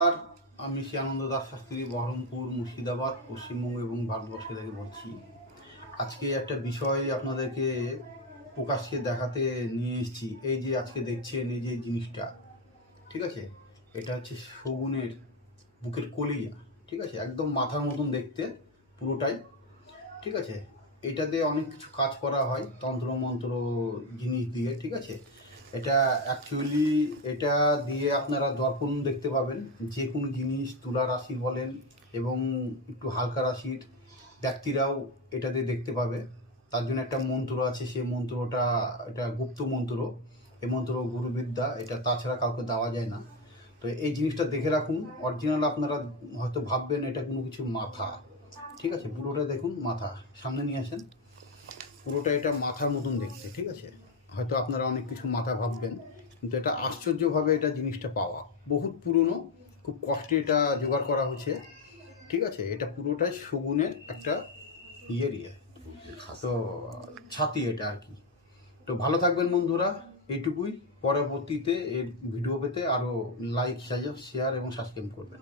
আমি শ্রী দাস শাস্ত্রী, বহরমপুর, মুর্শিদাবাদ, পশ্চিমবঙ্গ এবং ভারতবর্ষে থেকে বলছি। আজকে একটা বিষয় আপনাদেরকে প্রকাশকে দেখাতে নিয়ে এসেছি। এই যে আজকে দেখছেন, এই যে জিনিসটা, ঠিক আছে? এটা হচ্ছে শগুনের বুকের কলিজা, ঠিক আছে? একদম মাথার মতন দেখতে, পুরোটাই, ঠিক আছে? এটা দিয়ে অনেক কিছু কাজ করা হয় তন্ত্র মন্ত্র জিনিস দিয়ে, ঠিক আছে? এটা অ্যাকচুয়ালি এটা দিয়ে আপনারা দর্পণ দেখতে পাবেন। যে কোনো জিনিস তুলা রাশির বলেন এবং একটু হালকা রাশির ব্যক্তিরাও এটা দিয়ে দেখতে পাবে। তার জন্য একটা মন্ত্র আছে, সেই মন্ত্রটা, এটা গুপ্ত মন্ত্র। এই মন্ত্র গুরুবিদ্যা, এটা তাছাড়া কাউকে দেওয়া যায় না। তো এই জিনিসটা দেখে রাখুন। অরিজিনাল আপনারা হয়তো ভাববেন এটা কোনো কিছু মাথা। ঠিক আছে? পুরোটা দেখুন, মাথা। সামনে নিয়ে আসেন। পুরোটা এটা মাথার মতন দেখতে, ঠিক আছে? হয়তো আপনারা অনেক কিছু মাথা ভাববেন, কিন্তু এটা আশ্চর্যভাবে এটা জিনিসটা পাওয়া। বহুত পুরনো, খুব কষ্টে এটা জোগাড় করা হয়েছে, ঠিক আছে? এটা পুরোটাই শগুনের একটা ইয়ের ইয়ে। তো, ছাতি এটা আর কি। তো ভালো থাকবেন বন্ধুরা, এইটুকুই। পরবর্তীতে এর ভিডিও পেতে আরও লাইক শেয়ার এবং সাবস্ক্রাইব করবেন।